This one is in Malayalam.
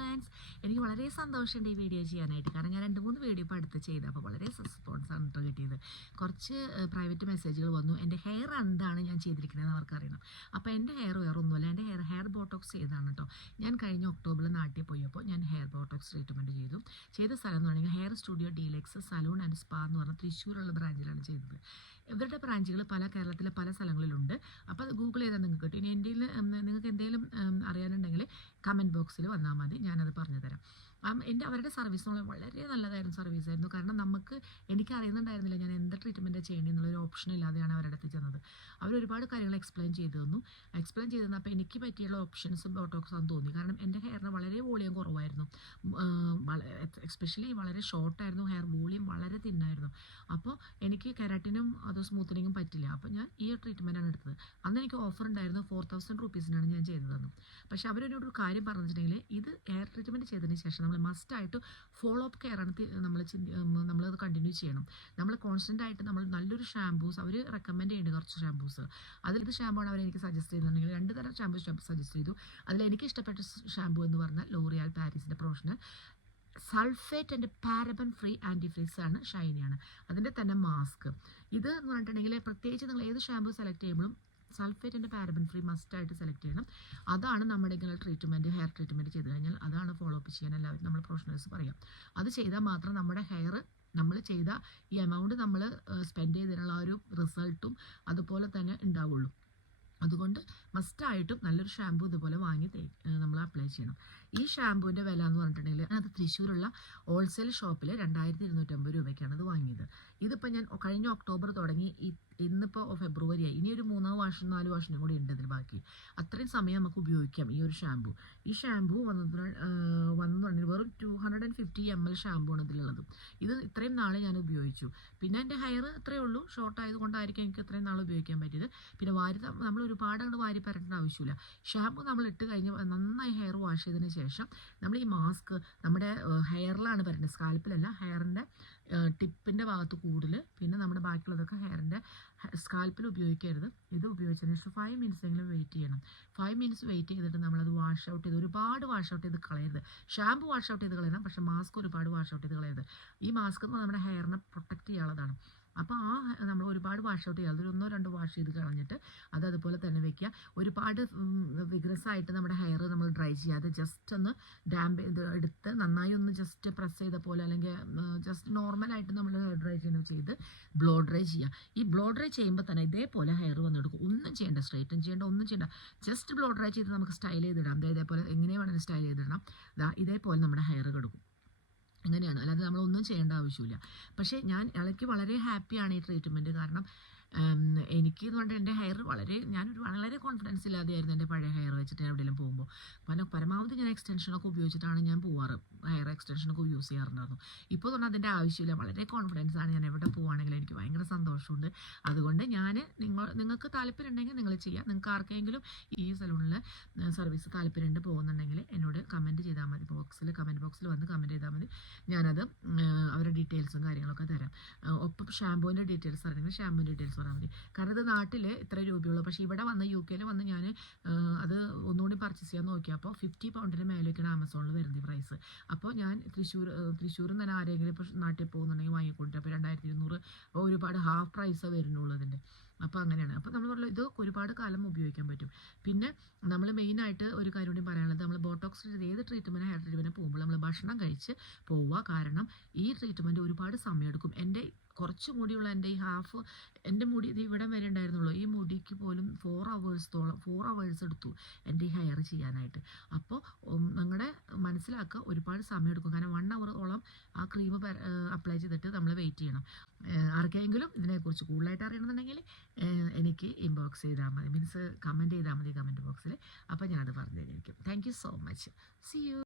ഫ്രണ്ട്സ്, എനിക്ക് വളരെ സന്തോഷമുണ്ട് ഈ വീഡിയോ ചെയ്യാനായിട്ട്. കാരണം ഞാൻ 2-3 വീഡിയോ ഇപ്പോൾ അടുത്ത് ചെയ്ത്, അപ്പോൾ വളരെ റെസ്പോൺസാണ് കേട്ടോ കിട്ടിയത്. കുറച്ച് പ്രൈവറ്റ് മെസ്സേജുകൾ വന്നു. എൻ്റെ ഹെയർ എന്താണ് ഞാൻ ചെയ്തിരിക്കുന്നതെന്ന് അവർക്ക് അറിയണം. അപ്പോൾ എൻ്റെ ഹെയർ വേറെ ഒന്നുമല്ല, എൻ്റെ ഹെയർ ബോട്ടോക്സ് ചെയ്താണ് കേട്ടോ. ഞാൻ കഴിഞ്ഞ ഒക്ടോബറിൽ നാട്ടിൽ പോയപ്പോൾ ഞാൻ ഹെയർ ബോട്ടോക്സ് ട്രീറ്റ്മെൻറ്റ് ചെയ്ത സ്ഥലം എന്ന് പറഞ്ഞാൽ hair studio deluxe salon and spa എന്ന് പറഞ്ഞ തൃശ്ശൂരുള്ള ബ്രാഞ്ചിലാണ് ചെയ്തത്. ഇവരുടെ ബ്രാഞ്ചുകൾ കേരളത്തിലെ പല സ്ഥലങ്ങളിലുണ്ട്. അപ്പോൾ അത് ഗൂഗിൾ ചെയ്താൽ നിങ്ങൾക്ക് കിട്ടും. ഇനി എൻ്റെ നിങ്ങൾക്ക് എന്തെങ്കിലും അറിയാനുണ്ടെങ്കിൽ കമൻറ്റ് ബോക്സിൽ വന്നാൽ മതി, ഞാനത് പറഞ്ഞു തരാം. അവരുടെ സർവീസ് വളരെ നല്ലതായിരുന്നു സർവീസായിരുന്നു. കാരണം എനിക്ക് അറിയുന്നുണ്ടായിരുന്നില്ല ഞാൻ എന്ത് ട്രീറ്റ്മെൻറ്റ് ചെയ്യണമെന്നുള്ളൊരു ഓപ്ഷൻ ഇല്ലാതെയാണ് അവരുടെ അടുത്ത് ചെന്നത്. അവർ ഒരുപാട് കാര്യങ്ങൾ എക്സ്പ്ലെയിൻ ചെയ്തു തന്നു. അപ്പോൾ എനിക്ക് പറ്റിയുള്ള ഓപ്ഷൻസും ബോട്ടോക്സ് ആണെന്ന് തോന്നി. കാരണം എൻ്റെ ഹെയറിന് വളരെ വോളിയം കുറവായിരുന്നു, എസ്പെഷ്യലി വളരെ ഷോർട്ടായിരുന്നു ഹെയർ, വോളിയം വളരെ തിന്നായിരുന്നു. അപ്പോൾ എനിക്ക് കെരാറ്റിനും അത് സ്മൂത്തനിങ്ങും പറ്റില്ല. അപ്പോൾ ഞാൻ ഈ ട്രീറ്റ്മെൻറ്റാണ് എടുത്തത്. അന്ന് എനിക്ക് ഓഫർ ഉണ്ടായിരുന്നു, 4000 റുപ്പീസിനാണ് ഞാൻ ചെയ്തതെന്ന്. പക്ഷേ അവരൊരു കാര്യം പറഞ്ഞിട്ടുണ്ടെങ്കിൽ ഇത് ഹെയർ ട്രീറ്റ്മെൻറ്റ് ചെയ്തതിന് ശേഷം നമ്മൾ മസ്റ്റായിട്ട് ഫോളോ അപ്പ് കെയറാണ് നമ്മളത് കണ്ടിന്യൂ ചെയ്യണം. നമ്മൾ കോൺസ്റ്റൻ്റ് ആയിട്ട് നമ്മൾ നല്ലൊരു ഷാംപൂസ് അവർ റെക്കമെൻഡ് ചെയ്യുന്നുണ്ട്, കുറച്ച് ഷാംപൂസ്. അതിൽ ഷാമ്പൂ ആണ് അവരെനിക്ക് സജസ്റ്റ് ചെയ്യുന്നുണ്ടെങ്കിൽ 2 തരം ഷാമ്പൂ സജസ്റ്റ് ചെയ്തു. അതിൽ എനിക്ക് ഇഷ്ടപ്പെട്ട ഷാമ്പൂ എന്ന് പറഞ്ഞാൽ ലോറിയാൽ പാരീസിൻ്റെ professional sulphate and paraben free antifrizz ആണ്, ഷൈനിയാണ്. അതിൻ്റെ തന്നെ മാസ്ക് ഇത് എന്ന് പറഞ്ഞിട്ടുണ്ടെങ്കിൽ പ്രത്യേകിച്ച് നിങ്ങൾ ഏത് ഷാമ്പൂ സെലക്ട് ചെയ്യുമ്പോഴും സൾഫേറ്റ് ആൻഡ് പാരബൻ ഫ്രീ മസ്റ്റായിട്ട് സെലക്ട് ചെയ്യണം. അതാണ് നമ്മുടെ ഇങ്ങനെ ഹെയർ ട്രീറ്റ്മെൻറ്റ് ചെയ്ത് കഴിഞ്ഞാൽ അതാണ് ഫോളോ അപ്പ് ചെയ്യാൻ എല്ലാവരും നമ്മൾ പ്രൊഫഷണൽസ് പറയാം. അത് ചെയ്താൽ മാത്രം നമ്മുടെ ഹെയർ നമ്മൾ ചെയ്ത ഈ എമൗണ്ട് നമ്മൾ സ്പെൻഡ് ചെയ്തതിനുള്ള ഒരു റിസൾട്ടും അതുപോലെ തന്നെ ഉണ്ടാവുള്ളൂ. അതുകൊണ്ട് മസ്റ്റായിട്ടും നല്ലൊരു ഷാമ്പൂ ഇതുപോലെ വാങ്ങി നമ്മൾ അപ്ലൈ ചെയ്യണം. ഈ ഷാമ്പൂവിൻ്റെ വില എന്ന് പറഞ്ഞിട്ടുണ്ടെങ്കിൽ അത് തൃശ്ശൂരുള്ള ഹോൾസെയിൽ ഷോപ്പിൽ 2250 രൂപയ്ക്കാണ് ഇത് വാങ്ങിയത്. ഇതിപ്പോൾ ഞാൻ കഴിഞ്ഞ ഒക്ടോബർ തുടങ്ങി, ഇന്നിപ്പോൾ ഫെബ്രുവരി ആയി. ഇനി ഒരു 3 വർഷം 4 വർഷം കൂടി ഉണ്ട് ഇതിൽ ബാക്കി. അത്രയും സമയം നമുക്ക് ഉപയോഗിക്കാം ഈ ഒരു ഷാമ്പൂ. ഈ ഷാമ്പൂ വന്നു വെറും 250 ml ഷാമ്പൂ ആണ് ഇതിലുള്ളത്. ഇത് ഇത്രയും നാൾ ഞാൻ ഉപയോഗിച്ചു. പിന്നെ എൻ്റെ ഹെയർ ഇത്രയേ ഉള്ളൂ, ഷോർട്ട് ആയതുകൊണ്ടായിരിക്കും എനിക്ക് ഇത്രയും നാൾ ഉപയോഗിക്കാൻ പറ്റിയത്. പിന്നെ നമ്മൾ ഒരുപാട് അങ്ങോട്ട് വാരി പരട്ടേണ്ട ആവശ്യമില്ല. ഷാമ്പൂ നമ്മൾ ഇട്ട് കഴിഞ്ഞ് നന്നായി ഹെയർ വാഷ് ചെയ്തതിന് ശേഷം നമ്മൾ ഈ മാസ്ക് നമ്മുടെ ഹെയറിലാണ് പരട്ടുന്നത്, സ്കാൽപ്പിലല്ല. ഹെയറിൻ്റെ ടിപ്പിൻ്റെ ഭാഗത്ത് കൂടുതൽ, പിന്നെ നമ്മുടെ ബാക്കിയുള്ളതൊക്കെ ഹെയറിൻ്റെ സ്കാൽപ്പിൽ ഉപയോഗിക്കരുത്. ഇത് ഉപയോഗിച്ചതിന് ശേഷം 5 മിനിറ്റ്സ് എങ്കിലും വെയിറ്റ് ചെയ്യണം. 5 മിനിറ്റ്സ് വെയിറ്റ് ചെയ്തിട്ട് നമ്മളത് വാഷ് ഔട്ട് ചെയ്ത്, ഒരുപാട് വാഷ് ഔട്ട് ചെയ്ത് കളയരുത്. ഷാമ്പൂ വാഷ് ഔട്ട് ചെയ്ത് കളയണം, പക്ഷേ മാസ്ക് ഒരുപാട് വാഷ് ഔട്ട് ചെയ്ത് കളയരുത്. ഈ മാസ്ക് നമ്മുടെ ഹെയറിനെ പ്രൊട്ടക്റ്റ് ചെയ്യാനുള്ളതാണ്. അപ്പോൾ നമ്മൾ ഒരുപാട് വാഷ് ഔട്ട് ചെയ്യുക, അതൊരു 1-2 വാഷ് ചെയ്ത് കളഞ്ഞിട്ട് അതുപോലെ തന്നെ വെക്കുക. ഒരുപാട് വിഗ്രസ് ആയിട്ട് നമ്മുടെ ഹെയർ നമ്മൾ ഡ്രൈ ചെയ്യാതെ ജസ്റ്റ് ഒന്ന് എടുത്ത് നന്നായി ഒന്ന് ജസ്റ്റ് പ്രസ് ചെയ്ത പോലെ, അല്ലെങ്കിൽ ജസ്റ്റ് നോർമലായിട്ട് നമ്മൾ ഹെയർ ഡ്രൈ ചെയ്ത് ബ്ലോ ഡ്രൈ ചെയ്യുക. ഈ ബ്ലോ ഡ്രൈ ചെയ്യുമ്പോൾ തന്നെ ഇതേപോലെ ഹെയർ വന്നെടുക്കും. ഒന്നും ചെയ്യേണ്ട, സ്ട്രൈറ്റൻ ചെയ്യേണ്ട, ഒന്നും ചെയ്യേണ്ട. ജസ്റ്റ് ബ്ലോ ഡ്രൈ ചെയ്ത് നമുക്ക് സ്റ്റൈൽ ചെയ്തിടാം. ഇതേപോലെ എങ്ങനെ വേണമെങ്കിലും സ്റ്റൈൽ ചെയ്തിടണം. ഇതേപോലെ നമ്മുടെ ഹെയർ കിടക്കും. അങ്ങനെയാണ്, അല്ലാതെ നമ്മളൊന്നും ചെയ്യേണ്ട ആവശ്യമില്ല. പക്ഷേ എനിക്ക് വളരെ ഹാപ്പിയാണ് ഈ ട്രീറ്റ്മെൻറ്റ്. കാരണം എനിക്ക് എന്ന് പറഞ്ഞാൽ എൻ്റെ ഹെയർ വളരെ കോൺഫിഡൻസ് ഇല്ലാതെയായിരുന്നു എൻ്റെ പഴയ ഹെയർ വെച്ചിട്ട് എവിടെയെങ്കിലും പോകുമ്പോൾ. പരമാവധി ഞാൻ എക്സ്റ്റൻഷനൊക്കെ ഉപയോഗിച്ചിട്ടാണ് ഞാൻ പോവാറ്. ഹെയർ എക്സ്റ്റൻഷനൊക്കെ യൂസ് ചെയ്യാറുണ്ടായിരുന്നു. ഇപ്പോൾ പറഞ്ഞാൽ അതിൻ്റെ ആവശ്യമില്ല, വളരെ കോൺഫിഡൻസ് ആണ്. ഞാൻ എവിടെ പോവുകയാണെങ്കിലും എനിക്ക് ഭയങ്കര സന്തോഷമുണ്ട്. അതുകൊണ്ട് നിങ്ങൾക്ക് താല്പര്യം ഉണ്ടെങ്കിൽ നിങ്ങൾ ചെയ്യാം. നിങ്ങൾക്ക് ആർക്കെങ്കിലും ഈ സലൂണിൽ സർവീസ് താല്പര്യമുണ്ട് പോകുന്നുണ്ടെങ്കിൽ എന്നോട് കമൻറ്റ് ചെയ്താൽ മതി. കമൻറ്റ് ബോക്സിൽ വന്ന് കമൻറ്റ് ചെയ്താൽ മതി. ഞാനത് അവരുടെ ഡീറ്റെയിൽസും കാര്യങ്ങളൊക്കെ തരാം. ഒപ്പം ഷാമ്പൂവിൻ്റെ ഡീറ്റെയിൽസ് അറിയണമെങ്കിൽ ഷാമ്പൂവിൻ്റെ ഡീറ്റെയിൽസ് പറഞ്ഞാൽ മതി. കാരണം ഇത് നാട്ടിൽ ഇത്ര രൂപയുള്ളൂ. പക്ഷേ ഇവിടെ UK വന്ന് ഞാൻ അത് ഒന്നുകൂടി പർച്ചേസ് ചെയ്യാൻ നോക്കിയപ്പോൾ 50 പൗണ്ടിന് മേലേക്കാണ് ആമസോണിൽ വരുന്നത് പ്രൈസ്. അപ്പോൾ ഞാൻ തൃശ്ശൂരിൽ നിന്ന് തന്നെ ആരെങ്കിലും ഇപ്പോൾ നാട്ടിൽ പോകുന്നുണ്ടെങ്കിൽ വാങ്ങിക്കൊണ്ടിട്ട്, അപ്പോൾ 2200 ഒരുപാട് ഹാഫ് പ്രൈസാണ് വരുന്നുള്ളൂ അതിൻ്റെ. അപ്പോൾ അങ്ങനെയാണ്. അപ്പോൾ നമ്മൾ പറഞ്ഞാൽ ഇത് ഒരുപാട് കാലം ഉപയോഗിക്കാൻ പറ്റും. പിന്നെ നമ്മൾ മെയിനായിട്ട് ഒരു കാര്യം കൂടി പറയാനുള്ളത്, നമ്മൾ ബോട്ടോക്സ് ഏത് ട്രീറ്റ്മെൻറ്റ് ഹെയർ ട്രീറ്റ്മെൻറ്റ് പോകുമ്പോൾ നമ്മൾ ഭക്ഷണം കഴിച്ച് പോവുക. കാരണം ഈ ട്രീറ്റ്മെൻറ്റ് ഒരുപാട് സമയമെടുക്കും. കുറച്ച് മുടിയുള്ള എൻ്റെ മുടി ഇത് ഇവിടെ വരെ ഉണ്ടായിരുന്നുള്ളൂ. ഈ മുടിക്ക് പോലും 4 hours എടുത്തു എൻ്റെ ഈ ഹെയർ ചെയ്യാനായിട്ട്. അപ്പോൾ നിങ്ങളുടെ മനസ്സിലാക്കുക, ഒരുപാട് സമയം എടുക്കും. കാരണം 1 hour ആ ക്രീം അപ്ലൈ ചെയ്തിട്ട് നമ്മൾ വെയിറ്റ് ചെയ്യണം. ആർക്കെങ്കിലും ഇതിനെക്കുറിച്ച് കൂടുതലായിട്ട് അറിയണമെന്നുണ്ടെങ്കിൽ എനിക്ക് ഇൻബോക്സ് ചെയ്താൽ മതി, കമൻറ്റ് ചെയ്താൽ മതി കമൻറ്റ് ബോക്സിൽ. അപ്പോൾ ഞാനത് പറഞ്ഞു തരുമായിരിക്കും. Thank you so much. See U.